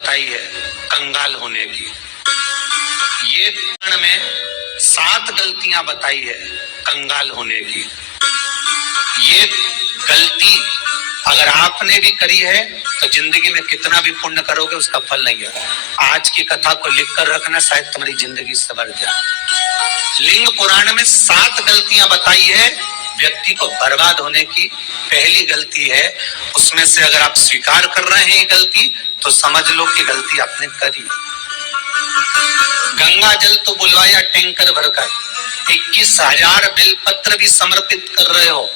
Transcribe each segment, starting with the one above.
बताई है कंगाल होने की। ये पुराण में 7 गलतियां बताई है कंगाल होने की। ये गलती अगर आपने भी करी है तो जिंदगी में कितना भी पुण्य करोगे उसका फल नहीं है। आज की कथा को लिखकर रखना, शायद तुम्हारी जिंदगी संवर जाए। लिंग पुराण में 7 गलतियां बताई है व्यक्ति को बर्बाद होने की। पहली गलती है, उसमें से अगर आप स्वीकार कर रहे हैं ये गलती तो समझ लो कि गलती आपने करी। गंगा जल तो बुलवाया टैंकर भरकर, 21,000 बेलपत्र भी समर्पित कर रहे हो।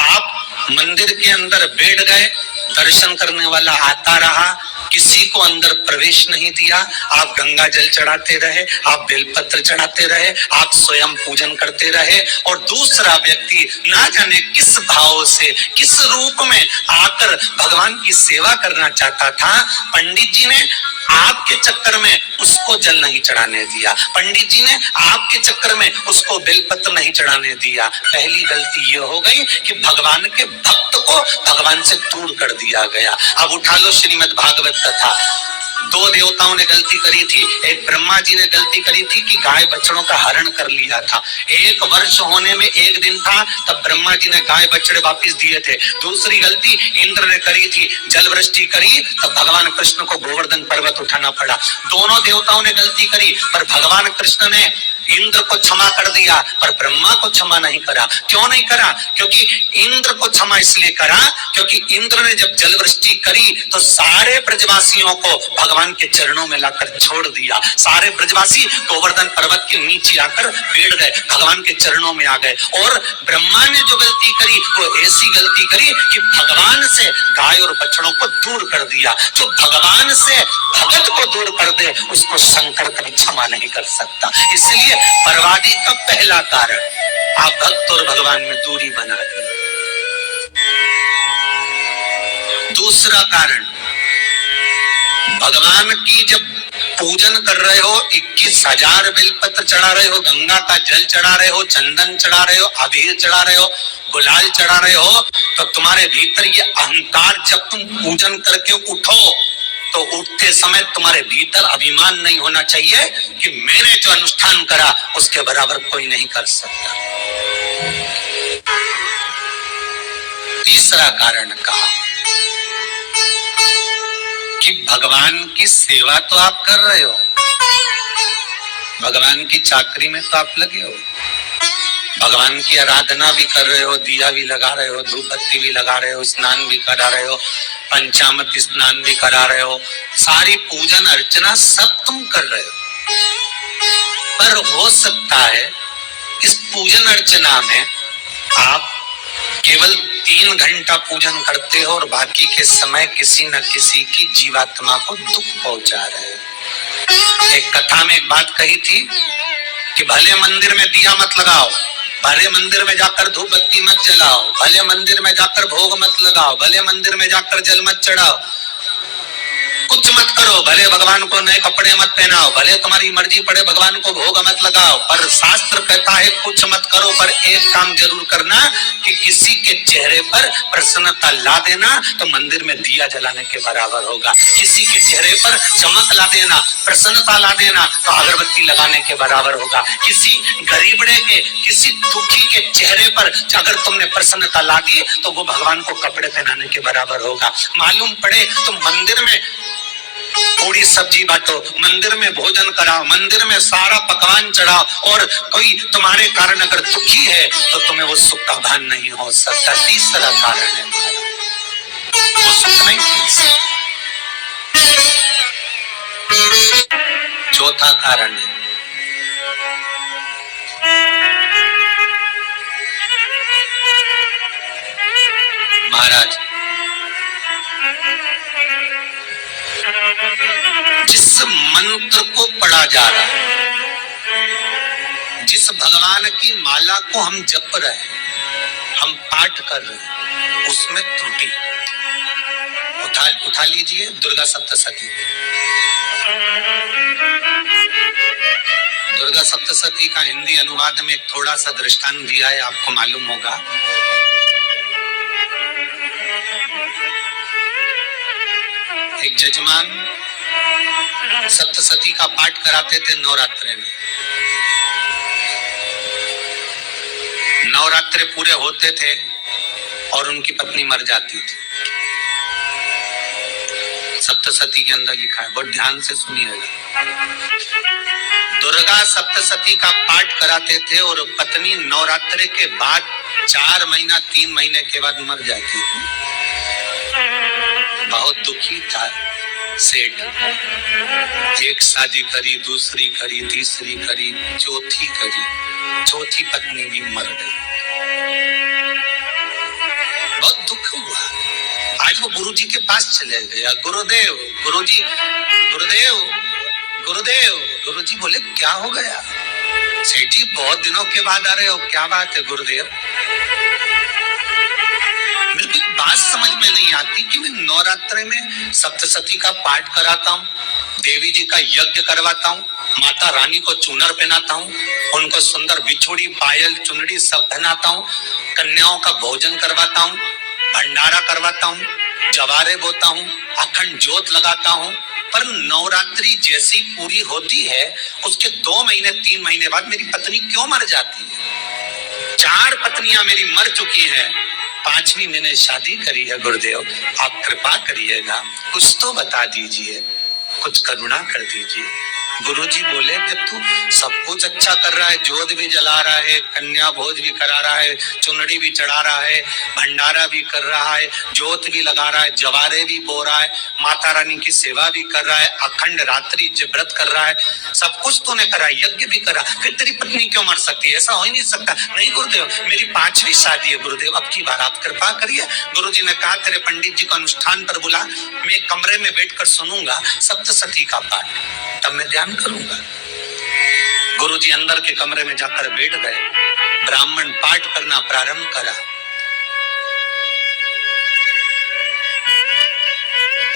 आप मंदिर के अंदर बैठ गए, दर्शन करने वाला आता रहा, किसी को अंदर प्रवेश नहीं दिया। आप गंगा जल चढ़ाते रहे, आप बेलपत्र चढ़ाते रहे, आप स्वयं पूजन करते रहे, और दूसरा व्यक्ति ना जाने किस भाव से, किस रूप में आकर भगवान की सेवा करना चाहता था। पंडित जी ने आपके चक्कर में उसको जल नहीं चढ़ाने दिया, पंडित जी ने आपके चक्कर में उसको बेलपत्र नहीं चढ़ाने दिया। पहली गलती ये हो गई कि भगवान के भक्त को भगवान से दूर कर दिया गया। अब उठा लो श्रीमद् भागवत कथा। 2 देवताओं ने गलती करी थी। एक ब्रह्मा जी ने गलती करी थी कि गाय बछड़ों का हरण कर लिया था। 1 वर्ष होने में 1 दिन था, तब ब्रह्मा जी ने गाय बछड़े वापस दिए थे। दूसरी गलती इंद्र ने करी थी, जल वृष्टि करी, तब भगवान कृष्ण को गोवर्धन पर्वत उठाना पड़ा। दोनों देवताओं ने गलती करी, पर भगवान कृष्ण ने इंद्र को क्षमा कर दिया, पर ब्रह्मा को क्षमा नहीं करा। क्यों नहीं करा? क्योंकि इंद्र को क्षमा इसलिए करा क्योंकि इंद्र ने जब जल वृष्टि करी तो सारे ब्रजवासियों को भगवान के चरणों में लाकर छोड़ दिया। सारे ब्रजवासी गोवर्धन पर्वत के नीचे आकर बैठ गए, भगवान के चरणों में आ गए। और ब्रह्मा ने जो गलती करी वो ऐसी गलती करी कि भगवान से गाय और बछड़ों को दूर कर दिया। जो भगवान से भगत को दूर कर दे उसको शंकर कभी क्षमा नहीं कर सकता। इसलिए बर्बादी का पहला कारण, आप भक्त और भगवान में दूरी बना दी। दूसरा कारण, भगवान की जब पूजन कर रहे हो, 21,000 बेलपत्र चढ़ा रहे हो, गंगा का जल चढ़ा रहे हो, चंदन चढ़ा रहे हो, अबीर चढ़ा रहे हो, गुलाल चढ़ा रहे हो, तो तुम्हारे भीतर ये अहंकार, जब तुम पूजन करके उठो तो उठते समय तुम्हारे भीतर अभिमान नहीं होना चाहिए कि मैंने जो अनुष्ठान करा उसके बराबर कोई नहीं कर सकता। तीसरा कारण कहा कि भगवान की सेवा तो आप कर रहे हो, भगवान की चाकरी में तो आप लगे हो, भगवान की आराधना भी कर रहे हो, दिया भी लगा रहे हो, धूप बत्ती भी लगा रहे हो, स्नान भी करा रहे हो, पंचामृत स्नान भी करा रहे हो, सारी पूजन अर्चना सब तुम कर रहे हो। पर हो सकता है इस पूजन अर्चना में आप केवल 3 घंटा पूजन करते हो और बाकी के समय किसी न किसी की जीवात्मा को दुख पहुंचा रहे हो। एक कथा में एक बात कही थी कि भले मंदिर में दिया मत लगाओ, भले मंदिर में जाकर धूप बत्ती मत जलाओ, भले मंदिर में जाकर भोग मत लगाओ, भले मंदिर में जाकर जल मत चढ़ाओ, कुछ मत करो, भले भगवान को नए कपड़े मत पहनाओ, भले तुम्हारी मर्जी पड़े भगवान को भोग मत लगाओ, पर शास्त्र कहता है कुछ मत करो, पर एक काम जरूर करना कि किसी के चेहरे पर प्रसन्नता ला देना तो मंदिर में दिया जलाने के बराबर होगा। किसी के चेहरे पर चमक ला देना, प्रसन्नता ला देना तो अगरबत्ती लगाने के बराबर होगा। किसी गरीबड़े के, किसी दुखी के चेहरे पर अगर तुमने प्रसन्नता ला दी तो वो भगवान को कपड़े पहनाने के बराबर होगा। मालूम पड़े तो मंदिर में पूरी सब्जी बांटो, मंदिर में भोजन कराओ, मंदिर में सारा पकवान चढ़ाओ, और कोई तुम्हारे कारण अगर दुखी है तो तुम्हें वो सुख का भान नहीं हो सकता। तीसरा कारण है वो सुख नहीं मिल सकता। चौथा कारण है महाराज, जिस मंत्र को पढ़ा जा रहा है, जिस भगवान की माला को हम जप रहे हैं, हम पाठ कर रहे हैं, उसमें त्रुटि। उठा लीजिए दुर्गा सप्तशती। दुर्गा सप्तशती का हिंदी अनुवाद में थोड़ा सा दृष्टांत दिया है, आपको मालूम होगा। एक जजमान सप्तशती का पाठ कराते थे नवरात्रे में। नवरात्रे पूरे होते थे और उनकी पत्नी मर जाती थी। सप्तशती के अंदर लिखा है, बहुत ध्यान से सुनिएगा। दुर्गा सप्तशती का पाठ कराते थे और पत्नी नवरात्रे के बाद 4 महीना 3 महीने के बाद मर जाती थी। बहुत दुखी था सेठ। एक शादी करी, दूसरी करी, तीसरी करी, चौथी करी, चौथी पत्नी भी मर गई। बहुत दुख हुआ। आज वो गुरुजी के पास चले गया, गुरुदेव, गुरुजी, गुरुदेव, गुरुदेव। गुरुजी बोले क्या हो गया? सेठ जी बहुत दिनों के बाद आ रहे हो, क्या बात है गुरुदेव? मेरे को बात समझ में नहीं आती कि मैं नवरात्रे में सप्तशती का पाठ कराता हूँ, देवी जी का यज्ञ करवाता हूँ, माता रानी को चूनर पहनाता हूँ, उनको सुंदर बिछुड़ी, पायल, चुनरी सब पहनाता हूँ, कन्याओं का भोजन करवाता हूँ, भंडारा करवाता हूँ, जवारे बोता हूँ, अखंड ज्योत लगाता हूँ, पर नवरात्रि जैसी पूरी होती है उसके 2 महीने 3 महीने बाद मेरी पत्नी क्यों मर जाती है? 4 पत्नियां मेरी मर चुकी हैं, 5वीं मैंने शादी करी है। गुरुदेव आप कृपा करिएगा, कुछ तो बता दीजिए, कुछ करुणा कर दीजिए। गुरुजी बोले कि तू सब कुछ अच्छा कर रहा है, ज्योत भी जला रहा है, कन्या भोज भी करा रहा है, चुनरी भी चढ़ा रहा है, भंडारा भी कर रहा है, ज्योत भी लगा रहा है, जवारे भी बो रहा है, माता रानी की सेवा भी कर रहा है, अखंड रात्रि व्रत कर रहा है, सब कुछ तूने करा, यज्ञ भी करा, फिर तेरी पत्नी क्यों मर सकती है? ऐसा हो ही नहीं सकता। नहीं गुरुदेव, मेरी 5वीं शादी है गुरुदेव, अब की बार आप कृपा करिए। गुरुजी ने कहा तेरे पंडित जी को अनुष्ठान पर बुला, मैं कमरे में बैठकर सुनूंगा सप्तशती का पाठ, तब मैं ध्यान करूंगा। गुरुजी अंदर के कमरे में जाकर बैठ गए, ब्राह्मण पाठ करना प्रारंभ करा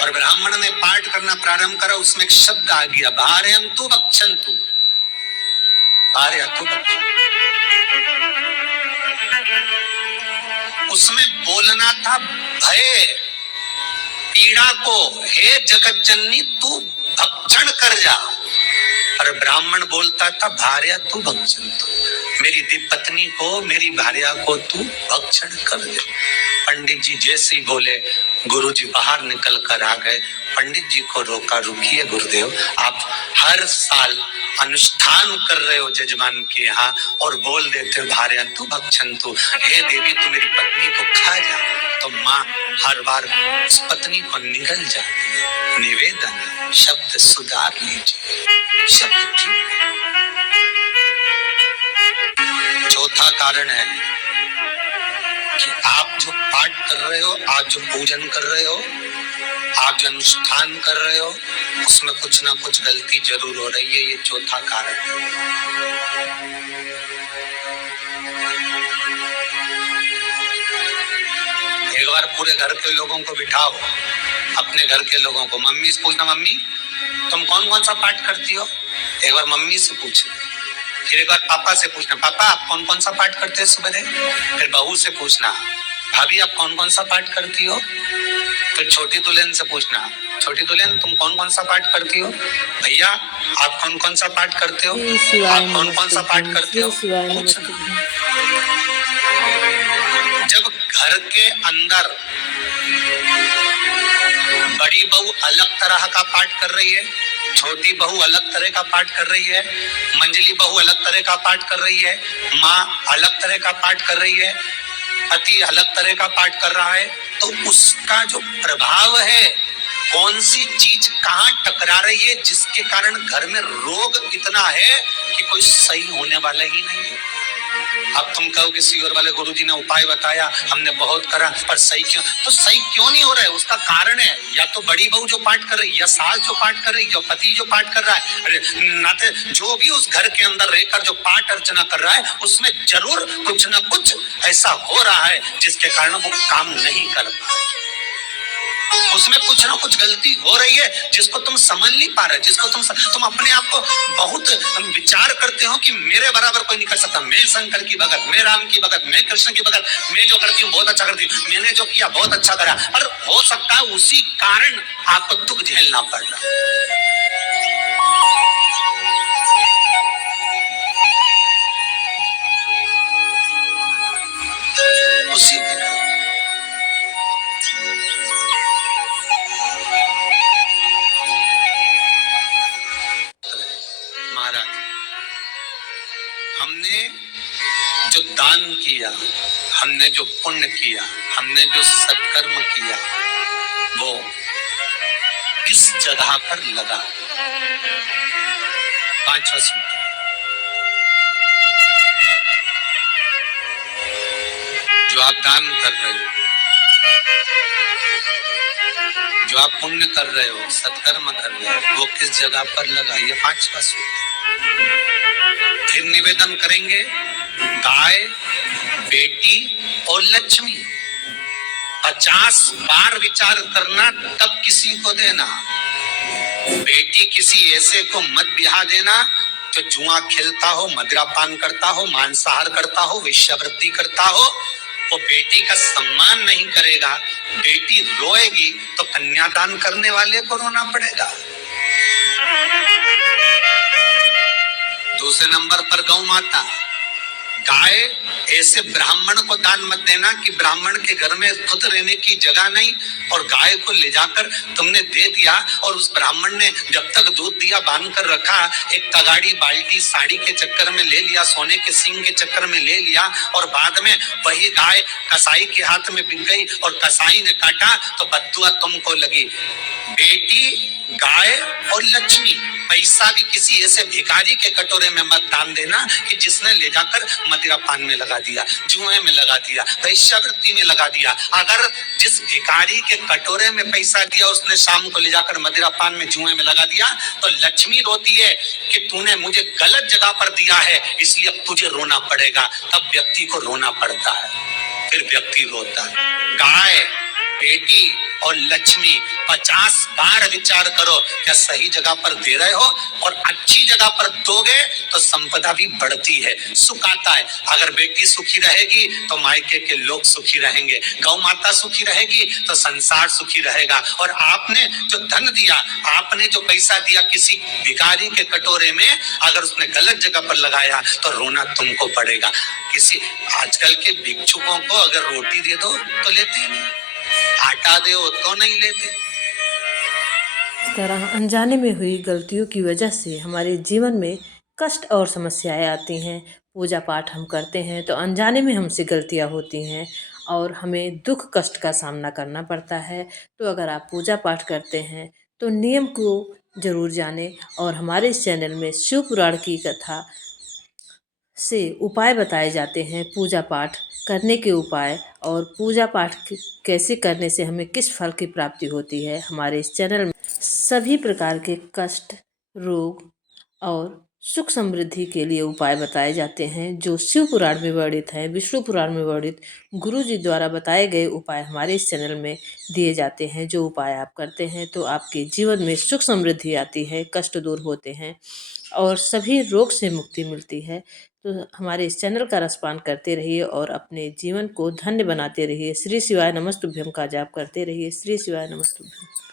और ब्राह्मण ने पाठ करना प्रारंभ करा। उसमें एक शब्द आ गया, भार्यन्तु भक्षन्तु, भार्यन्तु भक्षन्तु। उसमें बोलना था भय पीड़ा को, हे जगत जननी तू भक्षण कर जा, और ब्राह्मण बोलता था भार्या तू भक्षण, तू मेरी पत्नी को, मेरी भार्या को तू भक्षण कर दे। पंडित जी जैसे ही बोले गुरुजी बाहर निकल कर आ गए। पंडित जी को रोका, रुकिए गुरुदेव, आप हर साल अनुष्ठान कर रहे हो जजमान के यहाँ और बोल देते हो भार्या तू भक्षण, तू हे देवी तू मेरी पत्नी को खा जा, तो माँ हर बार उस पत्नी को निगल जाती है। निवेदन शब्द सुधार लीजिए, शब्द ठीक। चौथा कारण है कि आप जो पाठ कर रहे हो, आप जो पूजन कर रहे हो, आप जो अनुष्ठान कर रहे हो, उसमें कुछ ना कुछ गलती जरूर हो रही है। ये चौथा कारण है। एक बार पूरे घर के लोगों को बिठाओ, अपने घर के लोगों को, मम्मी से पूछना मम्मी तुम कौन कौन सा पाठ करती हो? एक बार मम्मी से पूछना, फिर एक बार पापा से पूछना, पापा आप कौन कौन सा पाठ करते हैं सुबह? फिर बहू से पूछना, भाभी आप कौन कौन सा पाठ करती हो? फिर छोटी दुल्हन से पूछना, छोटी दुल्हन तुम कौन कौन सा पाठ करती हो? भैया आप कौन कौन सा पाठ करते हो? आप कौन कौन सा पाठ करते हो? जब घर के अंदर बड़ी बहू अलग तरह का पाठ कर रही है, छोटी बहू अलग तरह का पाठ कर रही है, मंजली बहू अलग तरह का पाठ कर रही है, माँ अलग तरह का पाठ कर रही है, पति अलग तरह का पाठ कर रहा है, तो उसका जो प्रभाव है, कौन सी चीज कहाँ टकरा रही है, जिसके कारण घर में रोग इतना है कि कोई सही होने वाला ही नहीं है। अब तुम कहो कि सीवर वाले गुरुजी ने उपाय बताया, हमने बहुत करा, पर सही क्यों? तो सही क्यों नहीं हो रहा है? उसका कारण है या तो बड़ी बहू जो पाठ कर रही है, या सास जो पाठ कर रही है, या पति जो पाठ कर रहा है, नाते जो भी उस घर के अंदर रहकर जो पाठ अर्चना कर रहा है, उसमें जरूर कुछ ना कुछ ऐसा हो रहा है जिसके कारण वो काम नहीं कर पा रहा। उसमें कुछ ना कुछ गलती हो रही है जिसको तुम समझ नहीं पा रहे, जिसको तुम अपने आप को बहुत विचार करते हो कि मेरे बराबर कोई नहीं कर सकता, मैं शंकर की भगत, मैं राम की भगत, मैं कृष्ण की भगत, मैं जो करती हूँ बहुत अच्छा करती हूँ, मैंने जो किया बहुत अच्छा करा, पर हो सकता है उसी कारण आपको दुख झेलना पड़ रहा। दान किया, हमने जो पुण्य किया, हमने जो सत्कर्म किया, वो किस जगह पर लगा। पांचवा सूत्र, जो आप दान कर रहे हो, जो आप पुण्य कर रहे हो, सत्कर्म कर रहे हो, वो किस जगह पर लगा, ये पांचवा सूत्र। फिर निवेदन करेंगे, गाय, बेटी और लक्ष्मी 50 बार विचार करना, तब किसी को देना। बेटी किसी ऐसे को मत ब्याह देना जो जुआ खेलता हो, मदिरापान करता हो, मांसाहार करता हो, वेश्यावृत्ति करता हो। वो बेटी का सम्मान नहीं करेगा। बेटी रोएगी तो कन्यादान करने वाले को रोना पड़ेगा। दूसरे नंबर पर गौ माता। गाय ऐसे ब्राह्मण को दान मत देना कि ब्राह्मण के घर में खुद रहने की जगह नहीं और गाय को ले जाकर तुमने दे दिया, और उस ब्राह्मण ने जब तक दूध दिया बांध कर रखा, एक तगाड़ी बाल्टी साड़ी के चक्कर में ले लिया, सोने के सिंग के चक्कर में ले लिया, और बाद में वही गाय कसाई के हाथ में बिक गई और कसाई ने काटा तो बद्दुआ तुमको लगी। बेटी, गाय और लक्ष्मी, पैसा भी किसी ऐसे भिखारी के कटोरे में मत दान देना कि जिसने ले जाकर मदिरा पान में लगा दिया, जुए में लगा दिया, वेश्यावृत्ति में लगा दिया। अगर जिस भिखारी के कटोरे में पैसा दिया उसने शाम को ले जाकर मदिरा पान में जुए में लगा दिया, तो लक्ष्मी रोती है कि तूने मुझे गलत जगह पर दिया है, इसलिए अब तुझे रोना पड़ेगा। तब व्यक्ति को रोना पड़ता है, फिर व्यक्ति रोता है। गाय, बेटी और लक्ष्मी 50 बार विचार करो, क्या सही जगह पर दे रहे हो, और अच्छी जगह पर दोगे तो संपदा भी बढ़ती है, सुख आता है। अगर बेटी सुखी रहेगी तो मायके के लोग सुखी रहेंगे, गौ माता सुखी रहेगी तो संसार सुखी रहेगा। और आपने जो धन दिया, आपने जो पैसा दिया किसी भिखारी के कटोरे में, अगर उसने गलत जगह पर लगाया तो रोना तुमको पड़ेगा। किसी आजकल के भिक्षुकों को अगर रोटी दे दो तो लेते ही नहीं, आटा दो तो नहीं लेते। इस तरह अनजाने में हुई गलतियों की वजह से हमारे जीवन में कष्ट और समस्याएं आती हैं। पूजा पाठ हम करते हैं तो अनजाने में हमसे गलतियां होती हैं और हमें दुख कष्ट का सामना करना पड़ता है। तो अगर आप पूजा पाठ करते हैं तो नियम को जरूर जानें, और हमारे इस चैनल में शिव पुराण की कथा से उपाय बताए जाते हैं, पूजा पाठ करने के उपाय, और पूजा पाठ कैसे करने से हमें किस फल की प्राप्ति होती है। हमारे इस चैनल में सभी प्रकार के कष्ट, रोग और सुख समृद्धि के लिए उपाय बताए जाते हैं, जो शिव पुराण में वर्णित हैं। विष्णु पुराण में वर्णित गुरु जी द्वारा बताए गए उपाय हमारे इस चैनल में दिए जाते हैं। जो उपाय आप करते हैं तो आपके जीवन में सुख समृद्धि आती है, कष्ट दूर होते हैं और सभी रोग से मुक्ति मिलती है। तो हमारे इस चैनल का रसपान करते रहिए और अपने जीवन को धन्य बनाते रहिए। श्री शिवाय नमस्तुभ्यम का जाप करते रहिए। श्री शिवाय नमस्तुभ्यम।